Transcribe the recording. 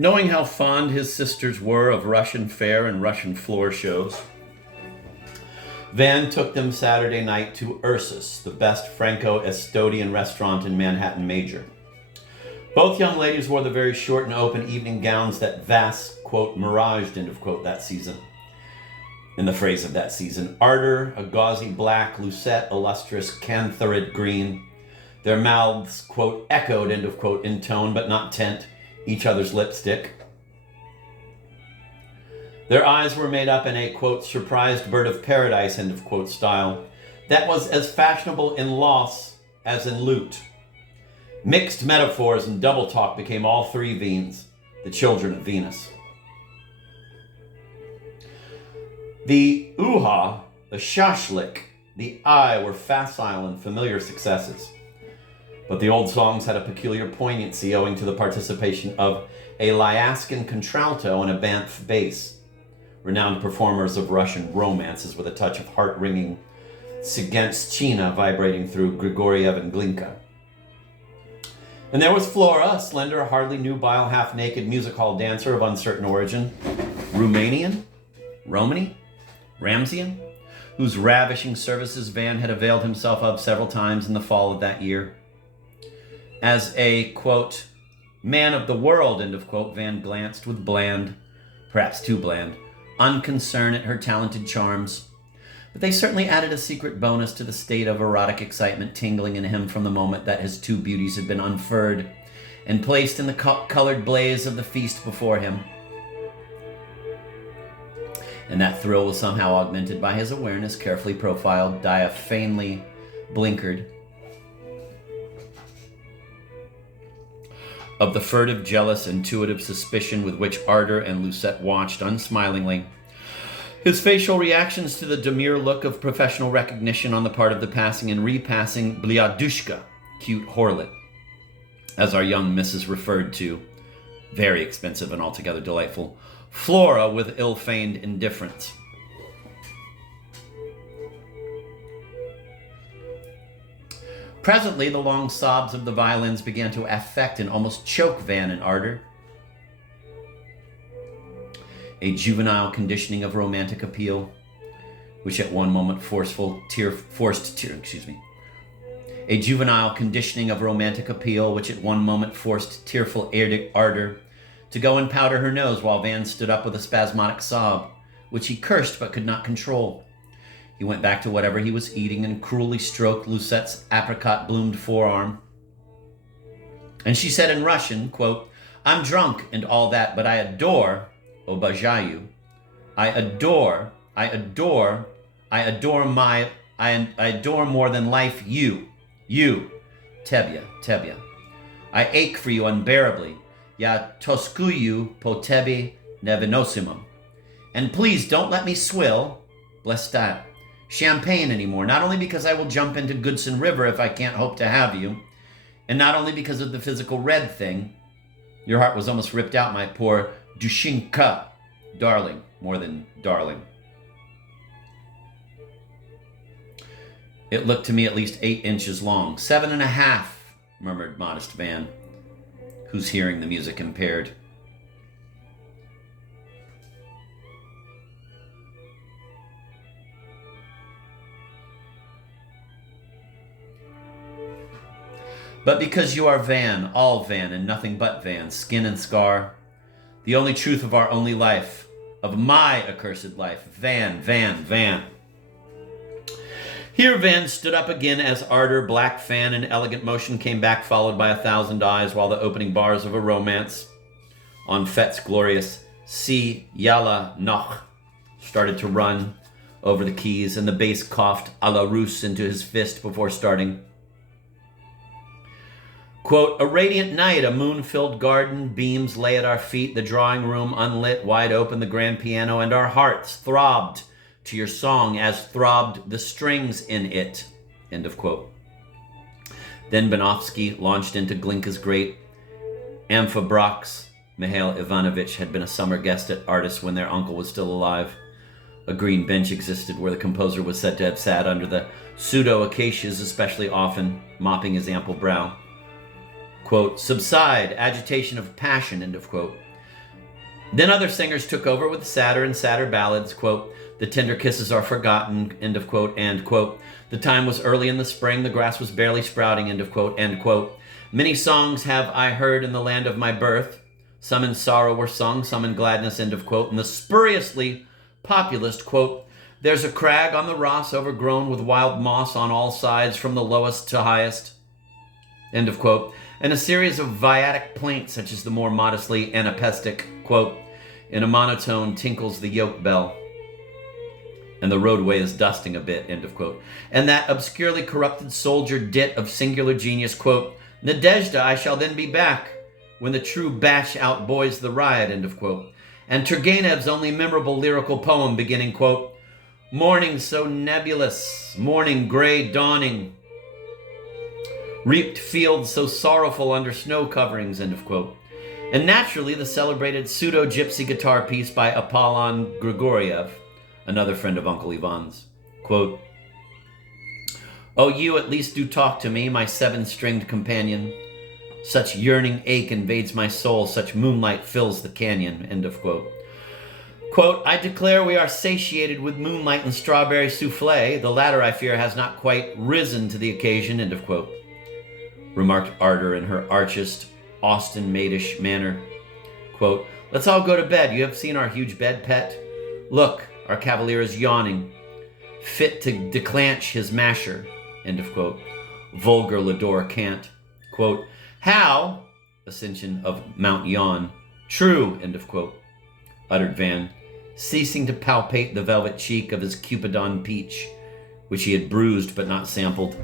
Knowing how fond his sisters were of Russian fare and Russian floor shows, Van took them Saturday night to Ursus, the best Franco-Estonian restaurant in Manhattan Major. Both young ladies wore the very short and open evening gowns that Vass, quote, miraged, end of quote, that season. In the phrase of that season, Ardor, a gauzy black, Lucette, a lustrous cantharid green. Their mouths, quote, echoed, end of quote, in tone, but not tint, each other's lipstick. Their eyes were made up in a, quote, surprised bird of paradise, end of quote, style that was as fashionable in loss as in loot. Mixed metaphors and double talk became all three Veens, the children of Venus. The uha, the shashlik, the I were facile and familiar successes. But the old songs had a peculiar poignancy owing to the participation of a Lyaskin contralto and a Banff bass, renowned performers of Russian romances with a touch of heart-wringing Siganschina vibrating through Grigoriev and Glinka. And there was Flora, a slender, hardly nubile, half-naked music hall dancer of uncertain origin, Romanian, Ramsian, whose ravishing services Van had availed himself of several times in the fall of that year. As a, quote, man of the world, end of quote, Van glanced with bland, perhaps too bland, unconcern at her talented charms. But they certainly added a secret bonus to the state of erotic excitement tingling in him from the moment that his two beauties had been unfurled and placed in the colored blaze of the feast before him. And that thrill was somehow augmented by his awareness, carefully profiled, diaphanely blinkered, of the furtive, jealous, intuitive suspicion with which Ardor and Lucette watched unsmilingly his facial reactions to the demure look of professional recognition on the part of the passing and repassing Blyadushka, cute Horlet, as our young missus referred to, very expensive and altogether delightful, Flora with ill-feigned indifference. Presently, the long sobs of the violins began to affect and almost choke Van and Ardor. A juvenile conditioning of romantic appeal, which at one moment A juvenile conditioning of romantic appeal, which at one moment forced tearful Ardor to go and powder her nose while Van stood up with a spasmodic sob, which he cursed but could not control. He went back to whatever he was eating and cruelly stroked Lucette's apricot-bloomed forearm. And she said in Russian, quote, I'm drunk and all that, but I adore Obajаю. I adore more than life you, Tebya. I ache for you unbearably. Ya toskuyu po tebi nevinosimum. And please don't let me swill, blestat, champagne anymore, not only because I will jump into Goodson River if I can't hope to have you, and not only because of the physical red thing. Your heart was almost ripped out, my poor Dushinka, darling, more than darling. It looked to me at least 8 inches long. 7.5, murmured modest Van, whose hearing the music impaired. But because you are Van, all Van, and nothing but Van, skin and scar, the only truth of our only life, of my accursed life, Van. Here Van stood up again as Ardor, black fan, and elegant motion came back, followed by 1,000 eyes, while the opening bars of a romance on Fett's glorious Si Yalla Noch started to run over the keys, and the bass coughed a la Russe into his fist before starting. Quote, a radiant night, a moon-filled garden, beams lay at our feet, the drawing room unlit, wide open, the grand piano, and our hearts throbbed to your song as throbbed the strings in it, end of quote. Then Benovsky launched into Glinka's great Amphibrox. Mikhail Ivanovich had been a summer guest at Artis when their uncle was still alive. A green bench existed where the composer was said to have sat under the pseudo-acacias especially often, mopping his ample brow. Quote, subside, agitation of passion, end of quote. Then other singers took over with sadder and sadder ballads, quote, "The tender kisses are forgotten," end of quote, and, quote, "The time was early in the spring, the grass was barely sprouting," end of quote, end quote. "Many songs have I heard in the land of my birth. Some in sorrow were sung, some in gladness," end of quote. And the spuriously populist, quote, "There's a crag on the Ross overgrown with wild moss on all sides from the lowest to highest," end of quote. And a series of viatic plaints, such as the more modestly anapestic, quote, "In a monotone tinkles the yoke bell, and the roadway is dusting a bit," end of quote. And that obscurely corrupted soldier dit of singular genius, quote, "Nadezhda, I shall then be back, when the true batch outboys the riot," end of quote. And Turgenev's only memorable lyrical poem beginning, quote, "Morning so nebulous, morning gray dawning, reaped fields so sorrowful under snow coverings," end of quote. And naturally, the celebrated pseudo-gypsy guitar piece by Apollon Grigoriev, another friend of Uncle Ivan's, quote, "Oh, you at least do talk to me, my seven-stringed companion. Such yearning ache invades my soul, such moonlight fills the canyon," end of quote. Quote, "I declare we are satiated with moonlight and strawberry souffle. The latter, I fear, has not quite risen to the occasion," end of quote, remarked Ardor in her archest, Austen maidish manner. Quote, "Let's all go to bed. You have seen our huge bed, pet? Look, our cavalier is yawning, fit to declench his masher," end of quote. Vulgar Lador can't. Quote, "How?" Ascension of Mount Yawn. "True," end of quote, uttered Van, ceasing to palpate the velvet cheek of his Cupidon peach, which he had bruised but not sampled.